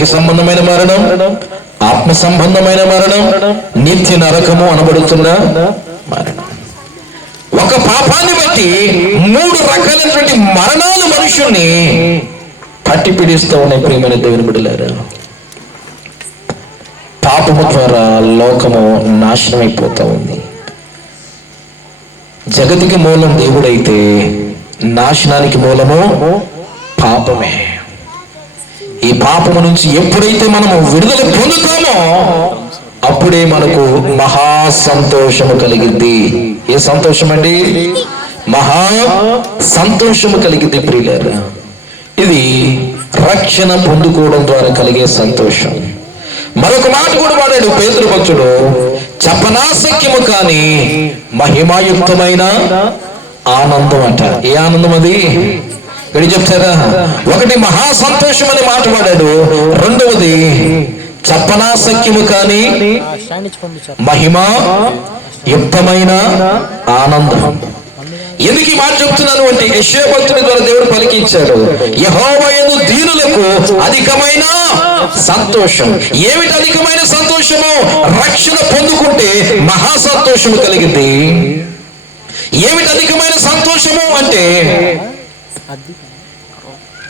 భౌతిక సంబంధమైన మరణం ఆత్మ సంబంధమైన మరణం నిత్య నరకము అనబడుతున్న మరణం. ఒక పాపాన్ని బట్టి మూడు రకాలైనటువంటి మరణాలు మనుషుల్ని పట్టి పిడిస్తూ ఉన్నాయి ప్రియమైన దేవుని బిడ్డలారా. పాపము ద్వారా లోకము నాశనమైపోతూ ఉంది. జగతికి మూలం దేవుడైతే నాశనానికి మూలము పాపమే. ఈ పాపము నుంచి ఎప్పుడైతే మనము విడుదల పొందుతామో అప్పుడే మనకు మహా సంతోషము కలిగింది ఏ సంతోషం అండి మహా సంతోషము కలిగింది ప్రియులారా. ఇది రక్షణ పొందుకోవడం ద్వారా కలిగే సంతోషం. మరొక మాట కూడా వాడాడు పేతురు భక్తుడు. చెప్పనాశక్యము కానీ మహిమాయుక్తమైన ఆనందం అంట. ఏ ఆనందం అది? ఇక్కడ చెప్తారా? ఒకటి మహా సంతోషం అని మాట వాడాడు. రెండవది చెప్పనాశక్యము కానీ మహిమ యుక్తమైన ఆనందం. ఎందుకు ఈ మాట చెప్తున్నాను అంటే యశ్వ భక్తుని ద్వారా దేవుడు పలికించాడు యహోవయను దీనులకు అధికమైన సంతోషం. ఏమిటి అధికమైన సంతోషము? రక్షణ పొందుకుంటే మహా సంతోషము కలిగింది. ఏమిటి అధికమైన సంతోషము అంటే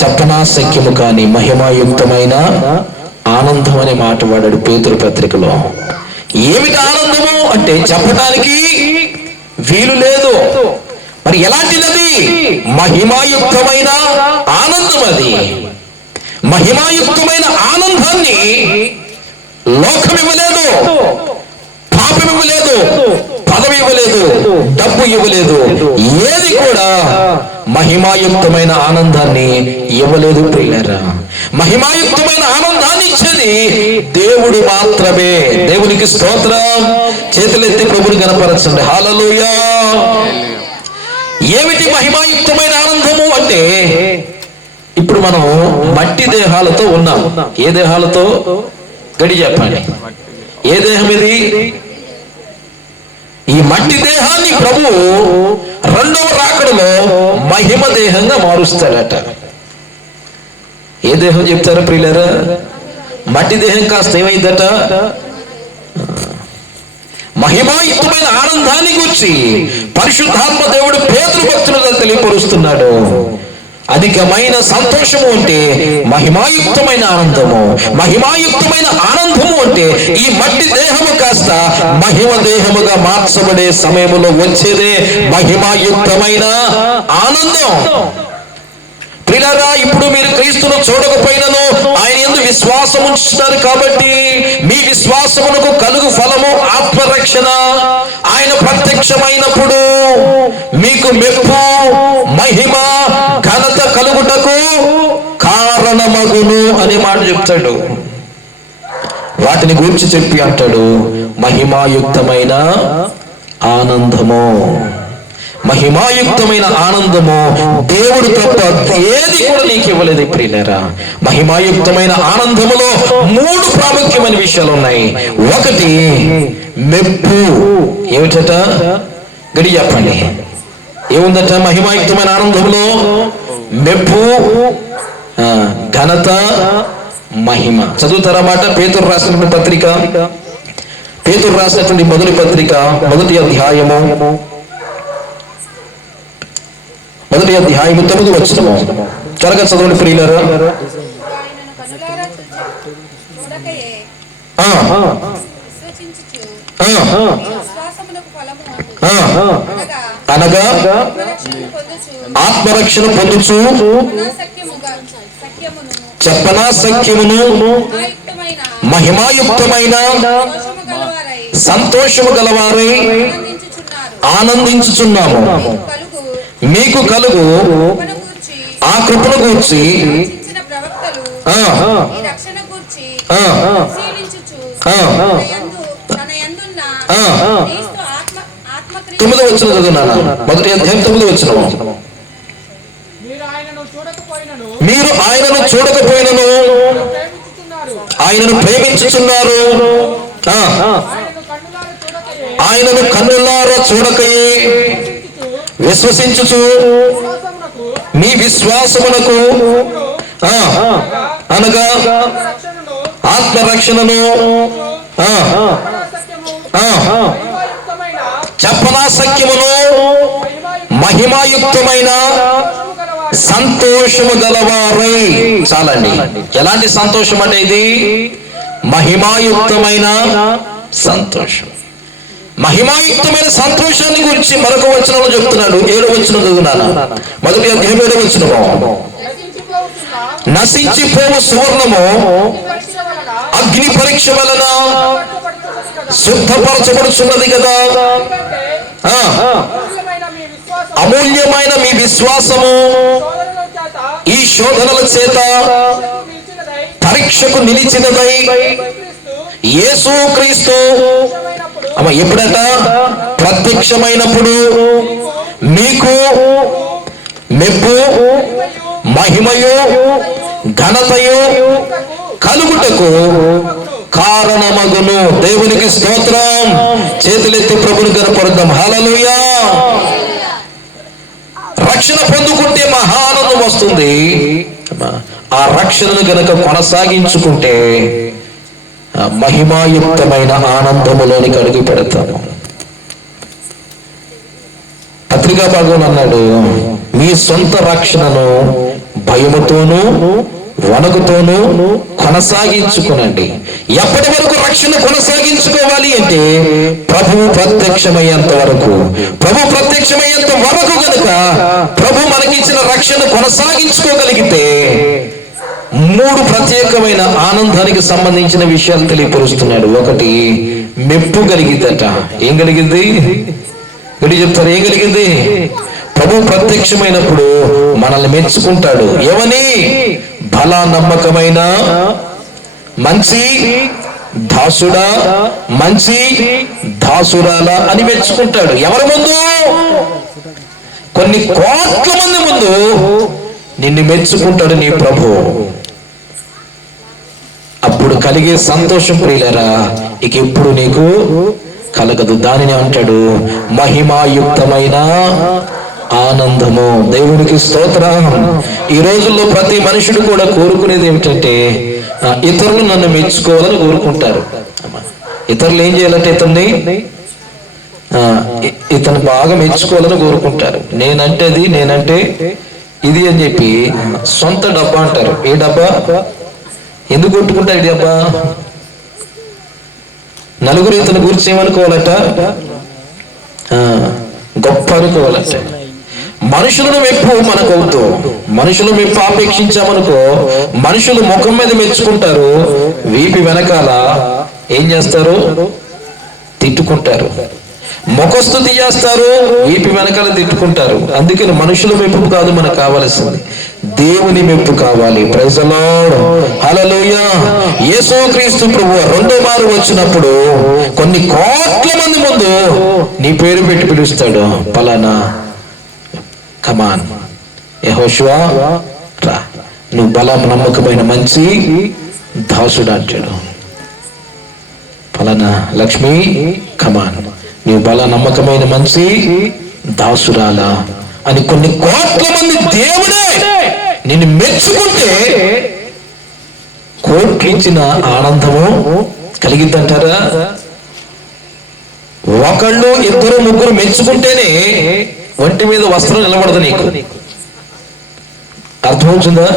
చెప్పనా శక్యము కానీ మహిమాయుక్తమైన ఆనందం అనే మాట వాడాడు పేతురు పత్రికలో. ఏమిటి ఆనందము? అంటే చెప్పడానికి వీలు లేదు. మరి ఎలాంటిది మహిమాయుక్తమైన ఆనందం అది. మహిమాయుక్తమైన ఆనందాన్ని లోకం ఇవ్వలేదు పాపం ఇవ్వలేదు పదవి ఇవ్వలేదు డబ్బు ఇవ్వలేదు. ఏది కూడా మహిమాయుక్తమైన ఆనందాన్ని ఇవ్వలేదు ప్రియులరా. మహిమాయుక్తమైన ఆనందాన్ని ఇచ్చేది దేవుడు మాత్రమే. దేవునికి స్తోత్రం. చేతులెత్తి ప్రభుని కనపరచండి హాలలోయా ఏమిటి మహిమాయుక్తమైన ఆనందము అంటే? ఇప్పుడు మనం మట్టి దేహాలతో ఉన్నాం. ఏ దేహాలతో? గడి చెప్పండి ఏ దేహం ఇది? దేహాన్ని ప్రభువు రెండవ రాకడలో మహిమ దేహంగా మారుస్తాడట ఏ దేహం చెప్తారా ప్రియులరా? మట్టి దేహం కాస్త ఏమైందట? మహిమాయుతమైన ఆనందాన్ని గురించి పరిశుద్ధాత్మ దేవుడు పేదలు భక్తులుగా తెలియపరుస్తున్నాడు. అధికమైన సంతోషము అంటే మహిమాయుక్తమైన ఆనందము. మహిమాయుక్తమైన ఆనందం కాబట్టి ఈ మట్టి దేహము కాస్త మహిమ దేహముగా మార్చబడే సమయంలో వచ్చేదే మహిమాయుక్తమైన ఆనందం. ప్రిలరా ఇప్పుడు మీరు క్రీస్తును చూడకపోయినను ఆయన ఎందు విశ్వాసం ఉంచుతారు కాబట్టి మీ విశ్వాసమునకు కలుగు ఫలము ఆత్మరక్షణ. ఆయన ప్రత్యక్షమైనప్పుడు మీకు మెప్పు మహిమ ఘనత కలుగుటకు కారణమగును అనే మాట చెప్తాడు. వాటిని గురించి చెప్పి అంటాడు మహిమాయుక్తమైన ఆనందము. మహిమాయుక్తమైన ఆనందము దేవుడు తప్ప ఏది కూడా నీకు ఇవ్వలేదు ప్రియులరా. మహిమాయుక్తమైన ఆనందములో మూడు ప్రాముఖ్యమైన విషయాలు ఉన్నాయి. ఒకటి మెప్పు. ఏమిటట? గడి చెప్పండి. ఏముందట మహిమాయుక్తమైన ఆనందంలో మెప్పు ఘనత మహిమ. చదువుతారా మాట పేతురు రాసినటువంటి పత్రిక పేతురు రాసినటువంటి మొదటి పత్రిక మొదటి అధ్యాయము. మొదటి అధ్యాయము తొమ్మిది వచ్చినము త్వరగా చదవండి ప్రియులరా. అనగా ఆత్మరక్షణ పొందుచు. చెప్పనా సఖ్యమును? మహిమాయుక్తమైన సంతోషము గలవారై ఆనందించుచున్నాము. మీకు కలుగు ఆ కృపను గూర్చి తొమ్మిది వచ్చిన చదువు నాన్న మొదటి అధ్యాయం తొమ్మిది వచ్చిన మీరు ఆయనను చూడకపోయినను ఆయనను చూడకపోయినను. ప్రేమించుతున్నారు. ఆయనను ప్రేమించుచున్నారు ఆయనను కన్నులారా చూడకయే. విశ్వసించుచు. మీ విశ్వాసమునకు. అనగా రక్షణను ఆత్మరక్షణను. ఆ, మహిమాయుక్తమైన. సంతోషము గలవారై. చాలండి. ఎలాంటి సంతోషం అంటే ఇది? మహిమాయుక్తమైన సంతోషం. మహిమాయుక్తమైన సంతోషాన్ని గురించి మరొక వచనంలో చెప్తున్నాడు. ఏడు వచనం చదువునాను మొదటి అధ్యాయం ఏడు వచనము. నశించిపోవు సువర్ణము. అగ్ని పరీక్ష వలన కదా శుద్ధపరచబడుచున్నది కదా. ఆ, అమూల్యమైన మీ విశ్వాసము. ఈ శోధనల చేత పరీక్షకు నిలిచినదై యేసు క్రీస్తు అమ్మ ఎప్పుడట? ప్రత్యక్షమైనప్పుడు మీకు మెప్పు మహిమయు ఘనతయు కలుగుటకు కారణమగును. దేవునికి స్తోత్రం. చేతులెత్తి ప్రభుని కనపడదాం హలలుయా రక్షణ పొందుకుంటే మహానందం వస్తుంది. ఆ రక్షణను గనక కొనసాగించుకుంటే మహిమాయుక్తమైన ఆనందములోనికి అడుగు పెడతాము. పత్రికా భాగం అన్నాడు మీ సొంత రక్షణను భయముతోనూ వణుకుతోనూ కొనసాగించుకునండి. ఎప్పటి వరకు రక్షణ కొనసాగించుకోవాలి అంటే ప్రభువు ప్రత్యక్షమయ్యేంత వరకు. ప్రభు ప్రత్యక్షమయ్యేంత వరకు కనుక మనకిచ్చిన కొనసాగించుకోగలిగితే మూడు ప్రత్యేకమైన ఆనందానికి సంబంధించిన విషయాలు తెలియపరుస్తున్నాడు. ఒకటి మెప్పు కలిగిందట. ఏం కలిగింది? వీళ్ళు చెప్తారు ఏం కలిగింది? ప్రభు ప్రత్యక్షమైనప్పుడు మనల్ని మెచ్చుకుంటాడు. ఏమని బల నమ్మకమైన మంచి దాసుడా మంచి దాసురాలా అని మెచ్చుకుంటాడు. ఎవరి ముందు? కొన్ని కోట్ల మంది ముందు నిన్ను మెచ్చుకుంటాడు నీ ప్రభు. అప్పుడు కలిగే సంతోషం ప్రియులరా ఇక ఎప్పుడు నీకు కలగదు. దానిని అంటాడు మహిమాయుక్తమైన ఆనందము. దేవునికి స్తోత్రం. ఈ రోజుల్లో ప్రతి మనుషుడు కూడా కోరుకునేది ఏమిటంటే ఇతరులు నన్ను మెచ్చుకోవాలని కోరుకుంటారు. ఇతరులు ఏం చేయాలంటే ఇతరుని ఇతను బాగా మెచ్చుకోవాలని కోరుకుంటారు. నేనంటే అది నేనంటే ఇది అని చెప్పి సొంత డబ్బా అంటారు. ఏ డబ్బా? ఎందుకు కొట్టుకుంటారు ఈ డబ్బా? నలుగురు ఇతను గురించి ఏమనుకోవాలట? గొప్ప అనుకోవాలట. మనుషులను మెప్పు మనకు అవుతూ మనుషులు మెప్పు ఆపేక్షించామనుకో మనుషులు ముఖం మీద మెచ్చుకుంటారు. వీపి వెనకాల ఏం చేస్తారు? తిట్టుకుంటారు. ముఖస్థుతి చేస్తారు వీపి వెనకాల తిట్టుకుంటారు అందుకని మనుషుల మెప్పు కాదు మనకు కావలసింది. దేవుని మెప్పు కావాలి. ప్రజలాడు హలలోయ యేసుక్రీస్తు ప్రభు రెండో మారు వచ్చినప్పుడు కొన్ని కోట్ల మంది ముందు నీ పేరు పెట్టి పిలుస్తాడు. పలానా కమాన్ యహోషువా రా. నువ్వు బలం నమ్మకమైన మంచి దాసుడు అంటాడు. ఫలానా లక్ష్మి కమాన్ నువ్వు బల నమ్మకమైన మంచి దాసురాల అని కొన్ని కోట్ల మంది దేవుడే నిన్ను మెచ్చుకుంటే కోట్లు ఇచ్చిన ఆనందము కలిగిద్దంటారా? ఒకళ్ళు ఇద్దరు ముగ్గురు మెచ్చుకుంటేనే ఒంటి మీద వస్త్రం నిలబడదు నీకు. అర్థమవుతుందా?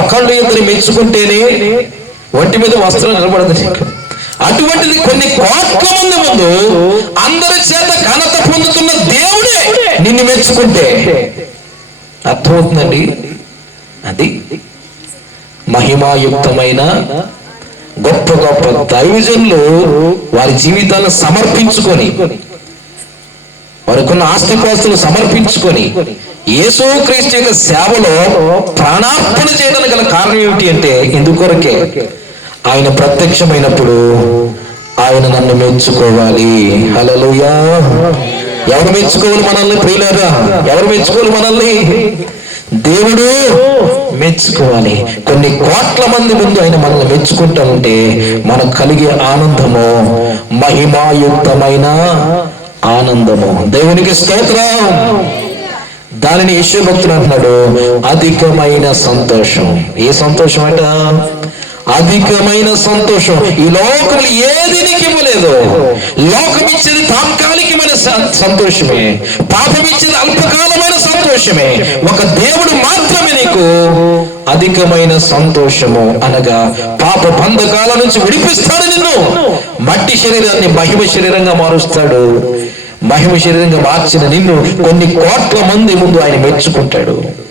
ఒకళ్ళు ఇద్దరు మెచ్చుకుంటేనే ఒంటి మీద వస్త్రం నిలబడదు నీకు. అటువంటిది కొన్ని కోట్ల మంది ముందు అందరి చేత ఘనత పొందుతున్న దేవుడే నిన్ను మెచ్చుకుంటే. అర్థమవుతుందండి? అది మహిమాయుక్తమైన గొప్ప గొప్ప దైవజనులు వారి జీవితాలను సమర్పించుకొని వారికున్న ఆస్తిపాస్తులు సమర్పించుకొని యేసుక్రీస్తు యొక్క సేవలో ప్రాణార్పణ చేయడానికి గల కారణం ఏమిటి అంటే ఎందుకొరకే ఆయన ప్రత్యక్షమైనప్పుడు ఆయన నన్ను మెచ్చుకోవాలి. హలలుయా ఎవరు మెచ్చుకోవాలి మనల్ని ప్రియులారా? ఎవరు మెచ్చుకోవాలి మనల్ని? దేవుడు మెచ్చుకోవాలి. కొన్ని కోట్ల మంది ముందు ఆయన మనల్ని మెచ్చుకుంటా ఉంటే మనకు కలిగే ఆనందము మహిమాయుక్తమైన ఆనందము. దేవునికి స్తోత్రం. దానిని యశ్వ భక్తుడు అంటున్నాడు అధికమైన సంతోషం. ఏ సంతోషం అంట? అధికమైన సంతోషం. ఈ లోకములు ఏది నీకు ఇవ్వలేదు? లోకం ఇచ్చేది తాత్కాలికమైన సంతోషమే. పాపం ఇచ్చేది అల్పకాలమైన సంతోషమే. ఒక దేవుడు మాత్రమే నీకు అధికమైన సంతోషము అనగా పాప బంధకాల నుంచి విడిపిస్తాడు నిన్ను. మట్టి శరీరాన్ని మహిమ శరీరంగా మారుస్తాడు. మహిమ శరీరంగా మార్చిన నిన్ను కొన్ని కోట్ల మంది ముందు ఆయన మెచ్చుకుంటాడు.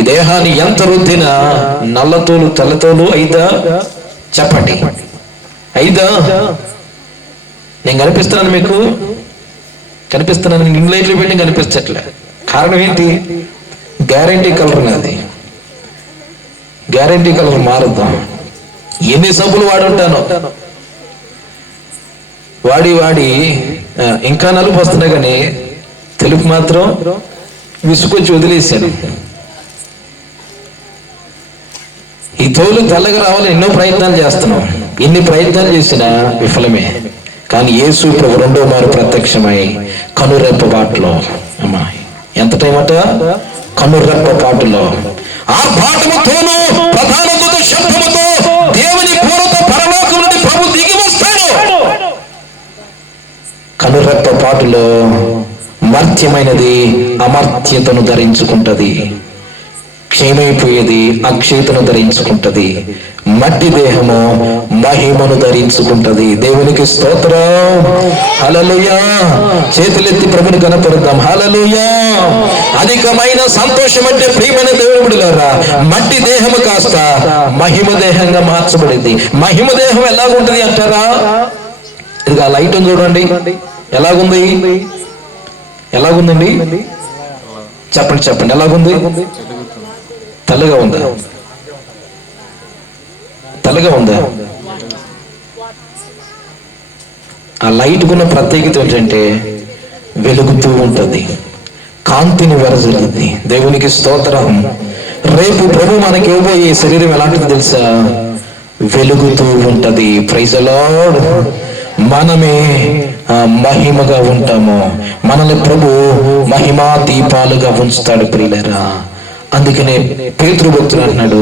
ఈ దేహాన్ని ఎంత రుద్దినా నల్లతోలు తెల్లతోలు అయిదా చెప్పండి. అయిదా నేను కనిపిస్తున్నాను మీకు. కనిపిస్తున్నాను. ఇంగ్ లైట్లు పెట్టి కనిపించట్లే. కారణం ఏంటి? గ్యారంటీ కలర్ నాది. గ్యారంటీ కలర్ మారుద్దాం. ఎన్ని సబ్బులు వాడుంటాను వాడి వాడి ఇంకా నలుపు వస్తున్నాయి కానీ తెలుపు మాత్రం విసుకొచ్చి వదిలేశాను. ఈ తోలు తెల్లగా రావాలి ఎన్నో ప్రయత్నాలు చేస్తున్నాం. ఎన్ని ప్రయత్నాలు చేసినా విఫలమే. కానీ యేసు ప్రభు రెండో మారు ప్రత్యక్షమై కనురెప్ప పాటలో అమ్మా ఎంత టైం అట? కనురెప్ప పాటలో. ఆ పాఠముతోను ప్రధాన శబ్దముతో దేవుని పూర్వత పరలోకం నుండి ప్రభు దిగి వస్తాడు. కనురెప్ప పాటులో మర్త్యమైనది అమర్త్యతను ధరించుకుంటది. క్షయమైపోయేది అక్షయతను ధరించుకుంటది. మట్టి దేహము మహిమను ధరించుకుంటది. దేవునికి స్తోత్రం. హలలుయా చేతులెత్తి ప్రభుని కనపడతాం హలలుయా అధికమైన సంతోషం అంటే ప్రియమైన దేవుడులారా మట్టి దేహము కాస్త మహిమ దేహంగా మార్చబడింది. మహిమ దేహం ఎలాగుంటది అంటారా? ఇది ఆ లైట్ చూడండి. ఎలాగుంది? ఎలాగుందండి? చెప్పండి చెప్పండి. ఎలాగుంది? తెల్లగా ఉందా? తెల్లగా ఉందా? ఆ లైట్ ఉన్న ప్రత్యేకత ఏంటంటే వెలుగుతూ ఉంటుంది. కాంతిని వెరజల్లుద్ది దేవునికి స్తోత్రం. రేపు ప్రభు మనకి ఇవ్వబోయే శరీరం ఎలాంటిది తెలుసా? వెలుగుతూ ఉంటది. ప్రైజలాడ్ మనమే మహిమగా ఉంటాము. మనల్ని ప్రభు మహిమా దీపాలుగా ఉంచుతాడు ప్రియులరా. అందుకనే పేతృభక్తులు అంటున్నాడు.